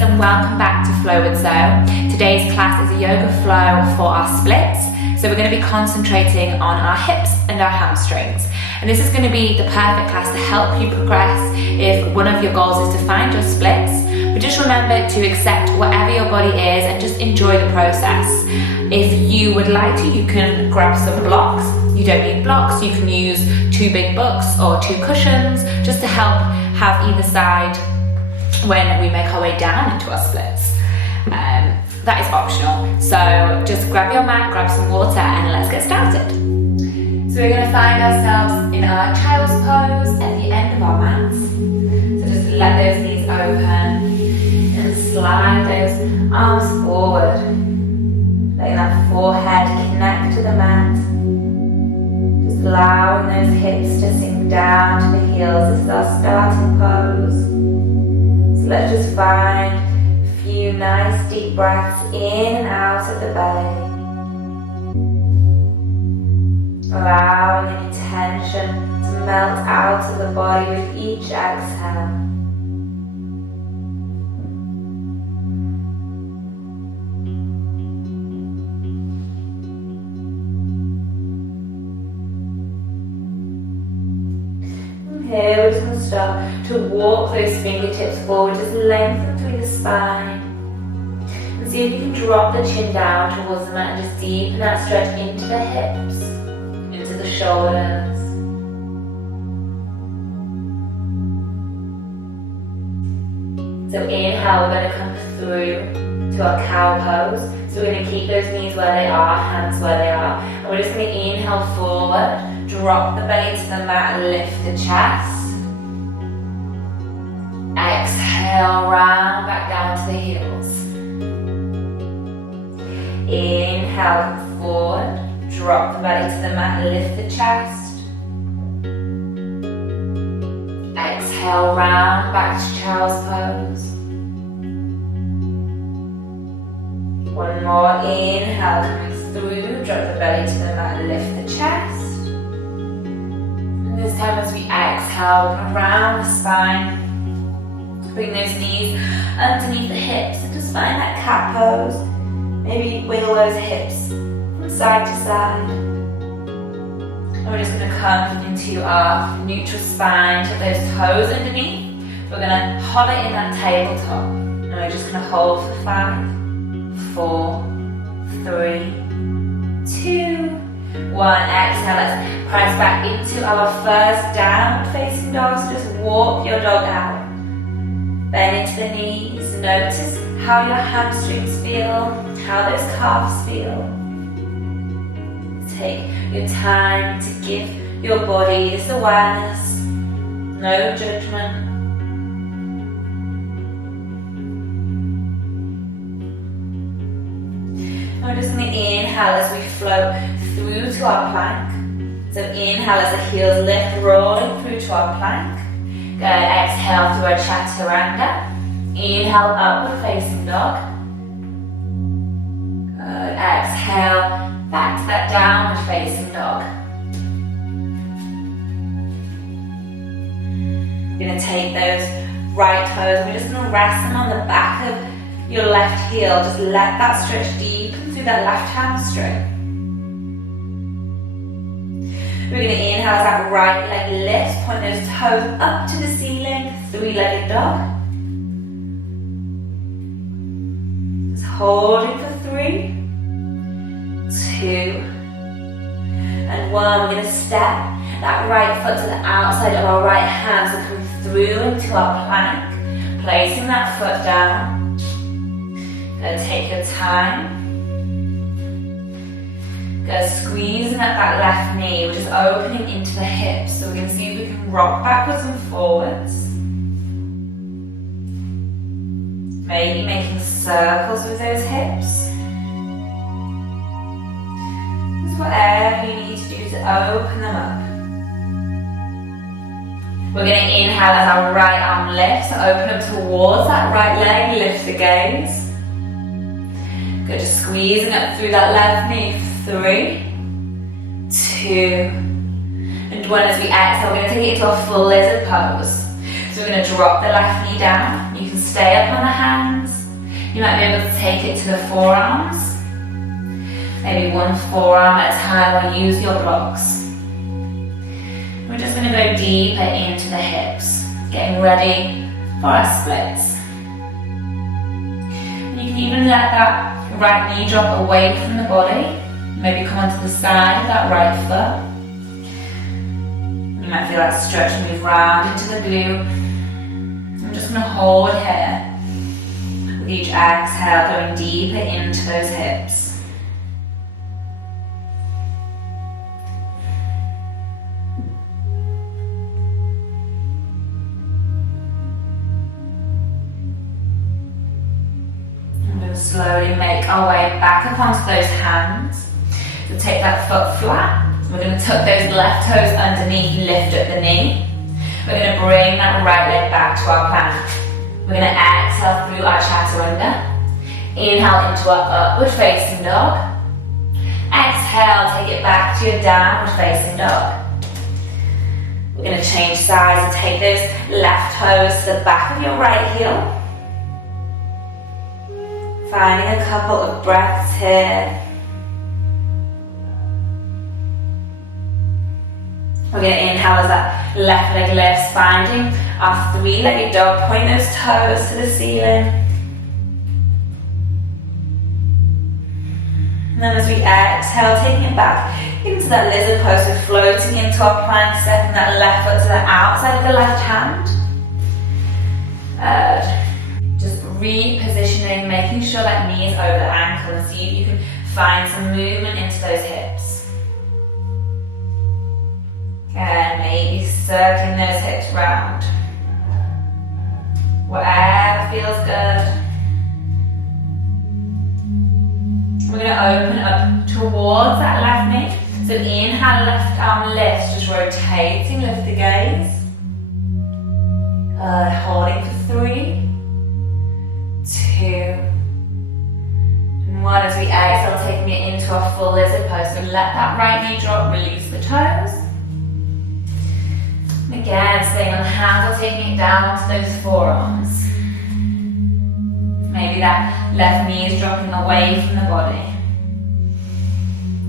lovelies, and welcome back to Flow with Zoe. Today's class is a yoga flow for our splits. So we're going to be concentrating on our hips and our hamstrings. And this is going to be the perfect class to help you progress if one of your goals is to find your splits. But just remember to accept whatever your body is and just enjoy the process. If you would like to, you can grab some blocks. You don't need blocks, you can use 2 big books or 2 cushions just to help have either side when we make our way down into our splits. That is optional. So just grab your mat, grab some water, and let's get started. So we're going to find ourselves in our child's pose at the end of our mats. So just let those knees open and slide those arms forward. Letting that forehead connect to the mat. Just allowing those hips to sink down to the heels. This is our starting pose. So let's just find a few nice deep breaths in and out of the belly. Allowing any tension to melt out of the body with each exhale. Here we're just going to start to walk those fingertips forward, just lengthen through the spine. And see if you can drop the chin down towards the mat and just deepen that stretch into the hips, into the shoulders. So inhale, we're going to come through to our cow pose. So we're going to keep those knees where they are, hands where they are. And we're just going to inhale forward. Drop the belly to the mat, lift the chest. Exhale, round back down to the heels. Inhale, come forward. Drop the belly to the mat, lift the chest. Exhale, round back to child's pose. One more, inhale, coming through. Drop the belly to the mat, lift the chest. This time as we exhale, come around the spine, bring those knees underneath the hips and just find that cat pose. Maybe wiggle those hips from side to side. And we're just going to come into our neutral spine, tuck those toes underneath. We're going to hover in that tabletop. And we're just going to hold for 5, 4, 3, 2, 1. Exhale, let's press back into our first downward facing dog. So just walk your dog out. Bend into the knees. Notice how your hamstrings feel, how those calves feel. Take your time to give your body this awareness. No judgment. We're just going to inhale as we flow through to our plank. So inhale as the heels lift, rolling through to our plank. Good, exhale through our chaturanga. Inhale, upward facing dog. Good, exhale, back to that downward facing dog. You're going to take those right toes, we're just going to rest them on the back of your left heel. Just let that stretch deepen through that left hamstring. We're going to inhale as that right leg lifts, point those toes up to the ceiling, 3-legged dog. Just holding for 3, 2, and 1. We're going to step that right foot to the outside of our right hand, so come through into our plank, placing that foot down. Go, take your time. Go, squeezing at that left knee, we're just opening into the hips. So we're going to see if we can rock backwards and forwards. Maybe making circles with those hips. Just whatever you need to do to open them up. We're going to inhale as our right arm lifts, so open up towards that right leg, lift the gaze. Good, just squeezing up through that left knee. 3, 2, and 1. As we exhale, we're going to take it into a full lizard pose. So we're going to drop the left knee down. You can stay up on the hands. You might be able to take it to the forearms. Maybe one forearm at a time, or use your blocks. We're just going to go deeper into the hips, getting ready for our splits. You can even let that right knee drop away from the body. Maybe come onto the side of that right foot. You might feel that stretch move round into the glute. I'm just going to hold here. With each exhale, going deeper into those hips. Slowly make our way back up onto those hands. So take that foot flat. We're going to tuck those left toes underneath, lift up the knee. We're going to bring that right leg back to our plank. We're going to exhale through our chaturanga. Inhale into our upward facing dog. Exhale, take it back to your downward facing dog. We're going to change sides and take those left toes to the back of your right heel. Finding a couple of breaths here. We're going to inhale as that left leg lifts, finding our three-legged dog. Point those toes to the ceiling. And then as we exhale, taking it back into that lizard pose, so floating into our plank, stepping that left foot to the outside of the left hand. Just repositioning, making sure that knee is over the ankle, and see if you can find some movement into those hips. And maybe circling those hips round. Whatever feels good. We're going to open up towards that left knee. So inhale, left arm lifts, just rotating, lift the gaze. Good, holding for 3, 2, and 1. As we exhale, taking it into our full lizard pose. So let that right knee drop, release the toes. And again, staying on the hands or taking it down onto those forearms. Maybe that left knee is dropping away from the body.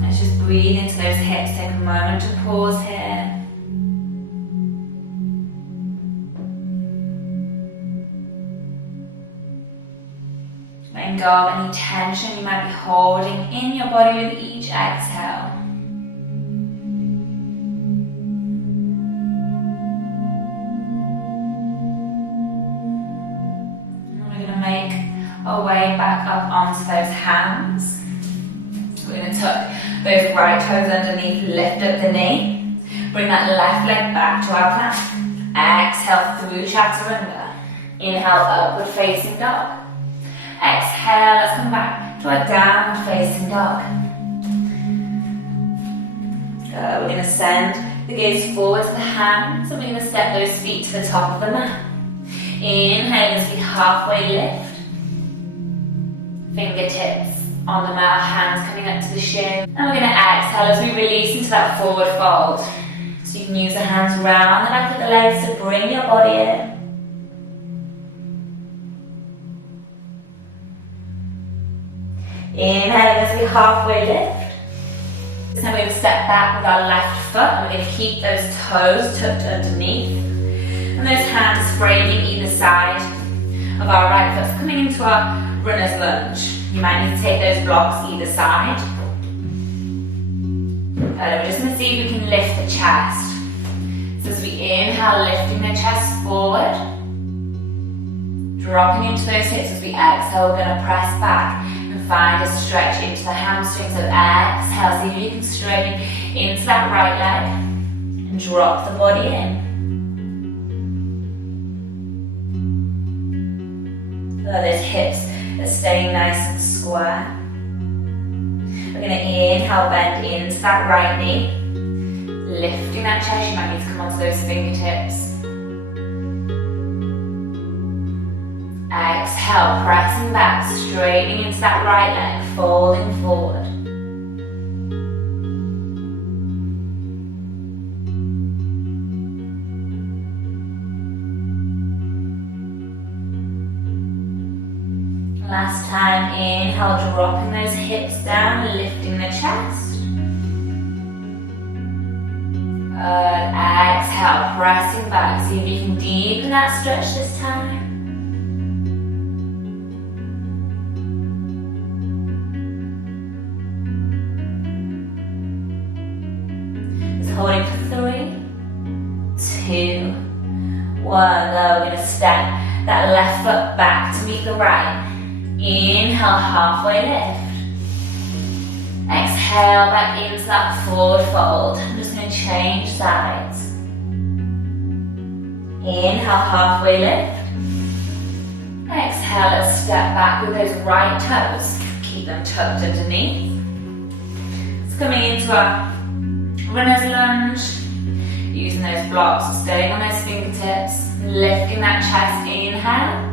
Let's just breathe into those hips. Take a moment to pause here. Letting go of any tension you might be holding in your body with each exhale. And we're going to make our way back up onto those hands. We're going to tuck those right toes underneath, lift up the knee. Bring that left leg back to our plank. Exhale through chaturanga. Inhale, upward facing dog. Exhale, let's come back to our downward facing dog. We're going to send the gaze forward to the hands, and we're going to step those feet to the top of the mat. Inhale as we halfway lift. Fingertips on the mat, hands coming up to the shin. And we're going to exhale as we release into that forward fold. So you can use the hands around the back of the legs to bring your body in. Inhaling as we halfway lift. So now we're going to step back with our left foot, and we're going to keep those toes tucked underneath. And those hands framing either side of our right foot. So coming into our runner's lunge. You might need to take those blocks either side. We're just going to see if we can lift the chest. So as we inhale, lifting the chest forward. Dropping into those hips. As we exhale, we're going to press back. Find a stretch into the hamstrings. So exhale, see if you can straighten into that right leg and drop the body in. Those hips are staying nice and square. We're going to inhale, bend into that right knee. Lifting that chest, you might need to come onto those fingertips. Exhale, pressing back, straightening into that right leg, folding forward. Last time, inhale, dropping those hips down, lifting the chest. Good, exhale, pressing back. See if you can deepen that stretch this time. Just holding for 3, 2, 1. Go. We're going to step that left foot back to meet the right. Inhale, halfway lift. Exhale, back into that forward fold. I'm just going to change sides. Inhale, halfway lift. Exhale, let's step back with those right toes. Keep them tucked underneath. It's coming into our runner's lunge. Using those blocks, staying on those fingertips. Lifting that chest, inhale.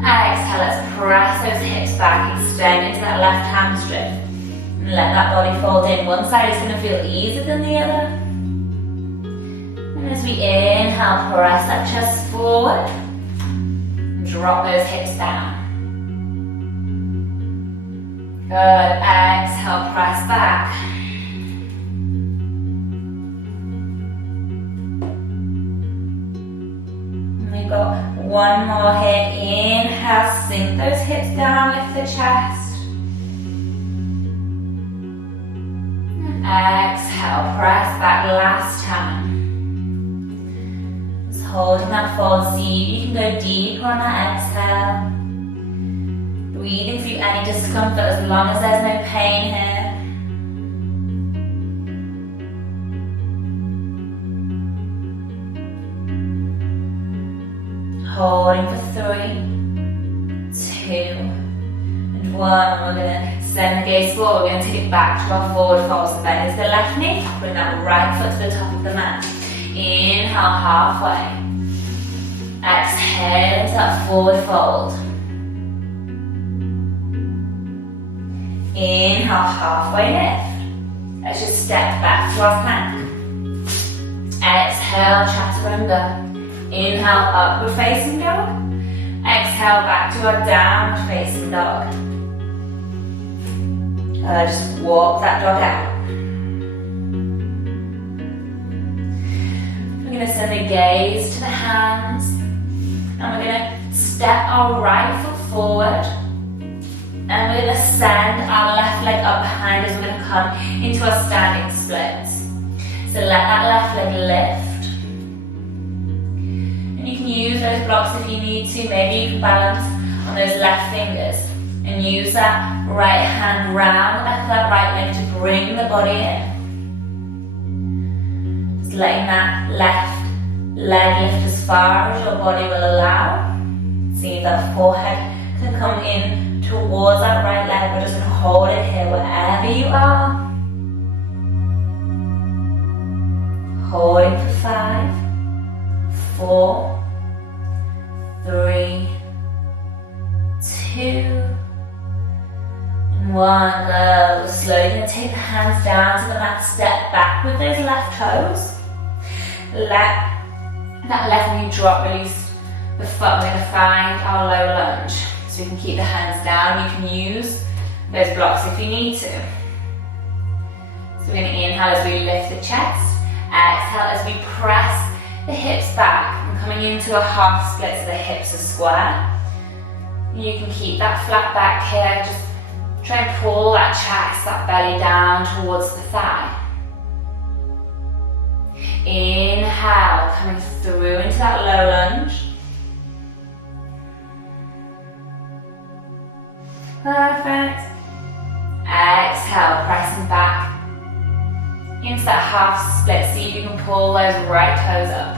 Exhale, let's press those hips back, extend into that left hamstring. And let that body fold in. One side is going to feel easier than the other. And as we inhale, press that chest forward. And drop those hips down. Good, exhale, press back. Got one more here. Inhale, sink those hips down, lift the chest. Exhale, press back last time. Just holding that fold. See if you can go deeper on that exhale. Breathing through any discomfort as long as there's no pain here. Holding for 3, 2, and 1. We're going to send the gaze forward. We're going to take it back to our forward fold. So bend into the left knee. Bring that right foot to the top of the mat. Inhale, halfway. Exhale into that forward fold. Inhale, halfway lift. Let's just step back to our plank. Exhale, chaturanga. Inhale, upward facing dog. Exhale, back to our downward facing dog. Just walk that dog out. We're going to send the gaze to the hands. And we're going to step our right foot forward. And we're going to send our left leg up behind us. We're going to come into our standing splits. So let that left leg lift. You can use those blocks if you need to. Maybe you can balance on those left fingers and use that right hand round the back of that right leg to bring the body in. Just letting that left leg lift as far as your body will allow. See if that forehead can come in towards that right leg. We're just going to hold it here wherever you are. Holding for 5, 4, 3, 2, and 1. Go. Slowly going to take the hands down to the mat. Step back with those left toes. Let that left knee drop. Release the foot. We're going to find our low lunge. So you can keep the hands down. You can use those blocks if you need to. So we're going to inhale as we lift the chest. Exhale as we press the hips back. Coming into a half split so the hips are square. You can keep that flat back here. Just try and pull that chest, that belly down towards the thigh. Inhale, coming through into that low lunge. Perfect. Exhale, pressing back into that half split. See if you can pull those right toes up.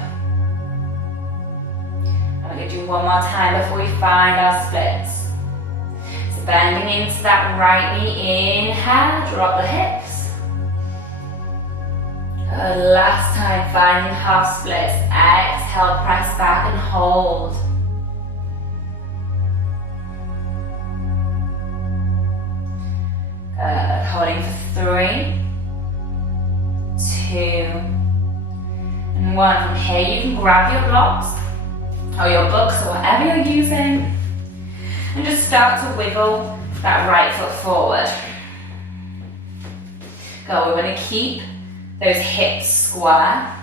I'm going to do one more time before we find our splits. So bending into that right knee, inhale, drop the hips. Good, last time, finding half splits. Exhale, press back and hold. Good, holding for 3, 2, and 1. From here you can grab your blocks or your books or whatever you're using. And just start to wiggle that right foot forward. Good, we're going to keep those hips square.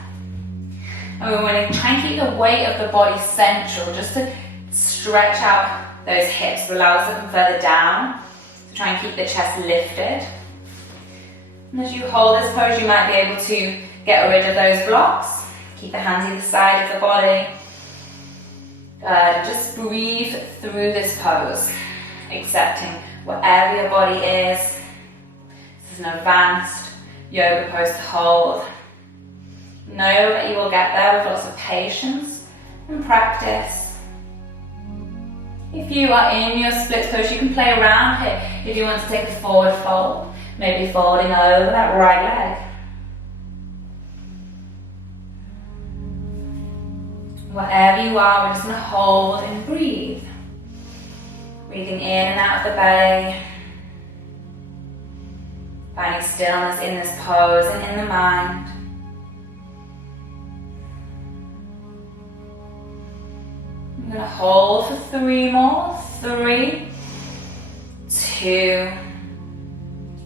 And we're going to try and keep the weight of the body central, just to stretch out those hips to allow us to come further down. So try and keep the chest lifted. And as you hold this pose, you might be able to get rid of those blocks. Keep the hands either side of the body. Good, just breathe through this pose, accepting wherever your body is. This is an advanced yoga pose to hold. Know that you will get there with lots of patience and practice. If you are in your split pose, you can play around here. If you want to take a forward fold, maybe folding over that right leg. Wherever you are, we're just going to hold and breathe. Breathing in and out of the belly. Finding stillness in this pose and in the mind. I'm going to hold for 3 more. 3, 2,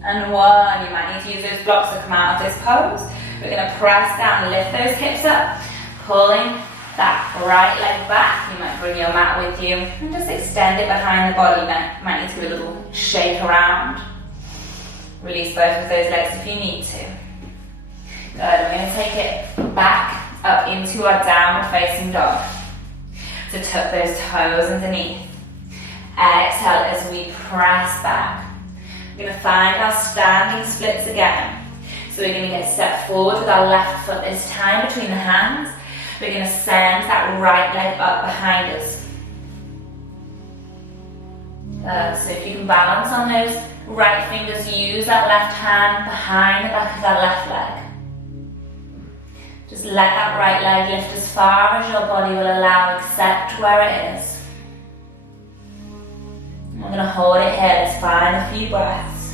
and 1. You might need to use those blocks to come out of this pose. We're going to press down, lift those hips up, pulling that right leg back. You might bring your mat with you and just extend it behind the body. You might need to do a little shake around. Release both of those legs if you need to. Good, we're going to take it back up into our downward facing dog. So tuck those toes underneath. Exhale as we press back. We're going to find our standing splits again. So we're going to get a step forward with our left foot this time between the hands. We're going to send that right leg up behind us. So if you can balance on those right fingers, use that left hand behind the back of that left leg. Just let that right leg lift as far as your body will allow, except where it is. I'm going to hold it here. Let's find a few breaths.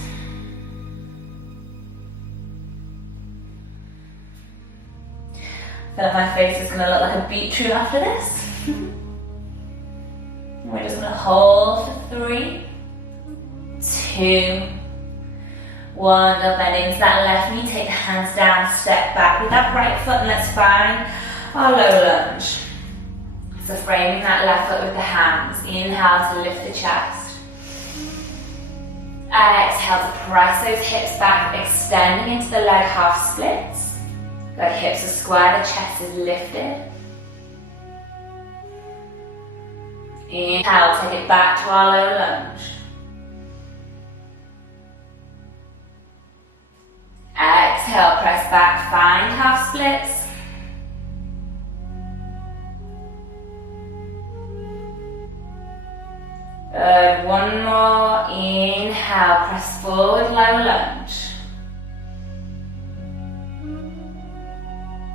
I feel like my face is going to look like a beetroot after this. We're just going to hold for 3, 2, 1. Go bend into that left knee. Take the hands down. Step back with that right foot, and let's find our low lunge. So framing that left foot with the hands. Inhale to lift the chest. Exhale to press those hips back, extending into the leg half splits. Good, hips are square, the chest is lifted. Inhale, take it back to our low lunge. Exhale, press back, find half splits. Good, 1 more. Inhale, press forward, low lunge.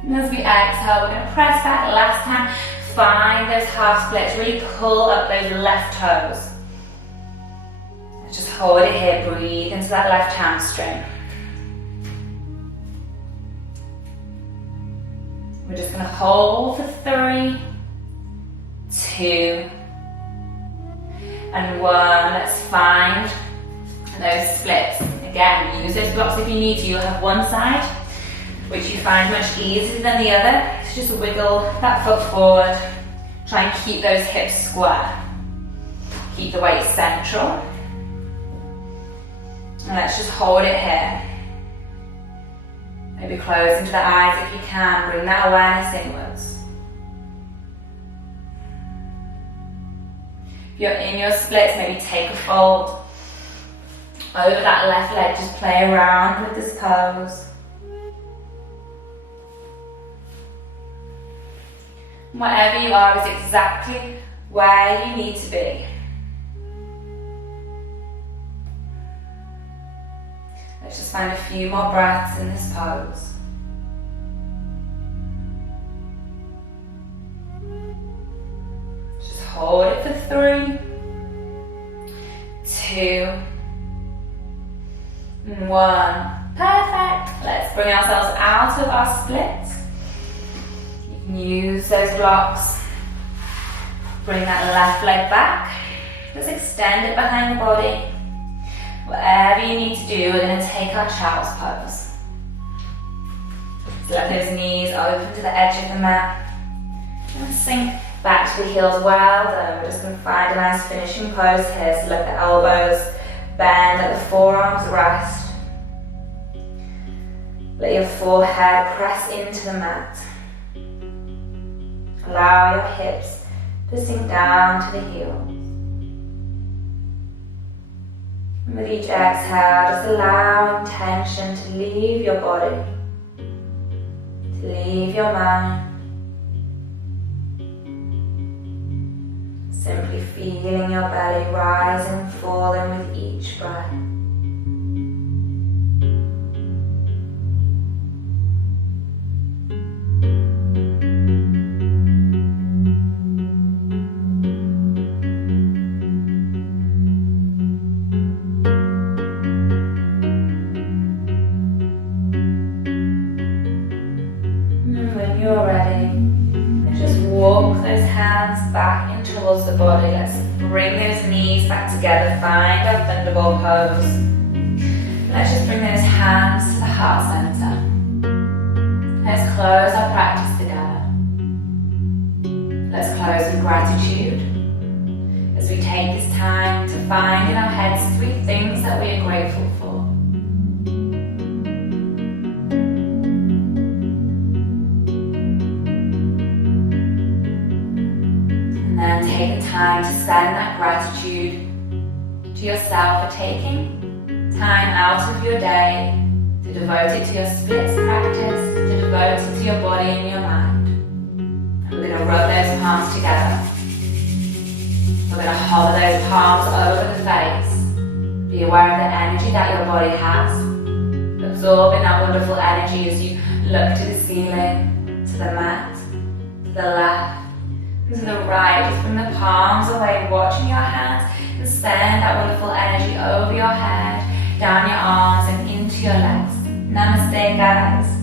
And as we exhale, we're going to press back last time. Find those half splits. Really pull up those left toes. Let's just hold it here. Breathe into that left hamstring. We're just going to hold for 3, 2, and 1. Let's find those splits. Again, use those blocks if you need to. You'll have one side which you find much easier than the other. So just wiggle that foot forward. Try and keep those hips square. Keep the weight central. And let's just hold it here. Maybe close into the eyes if you can. Bring that awareness inwards. If you're in your splits, maybe take a fold over that left leg. Just play around with this pose. Wherever you are is exactly where you need to be. Let's just find a few more breaths in this pose. Just hold it for 3, 2, and 1. Perfect. Let's bring ourselves out of our splits. Use those blocks. Bring that left leg back. Just extend it behind the body. Whatever you need to do, we're going to take our child's pose. So let those knees open to the edge of the mat. And sink back to the heels. Well done. We're just going to find a nice finishing pose here. So let the elbows bend, let the forearms rest. Let your forehead press into the mat. Allow your hips to sink down to the heels. And with each exhale, just allow intention to leave your body, to leave your mind. Simply feeling your belly rising and falling with each breath. When you're ready, just walk those hands back in towards the body. Let's bring those knees back together. Find our thunderbolt pose. Let's just bring those hands to the heart center. Let's close our practice together. Let's close with gratitude as we take this time to find in our heads 3 things that we are grateful for. And take the time to send that gratitude to yourself for taking time out of your day to devote it to your splits practice, to devote it to your body and your mind. And we're going to rub those palms together. We're going to hover those palms over the face. Be aware of the energy that your body has. Absorbing that wonderful energy as you look to the ceiling, to the mat, to the left, to the right. Just bring the palms away, watching your hands, and send that wonderful energy over your head, down your arms and into your legs. Namaste, guys.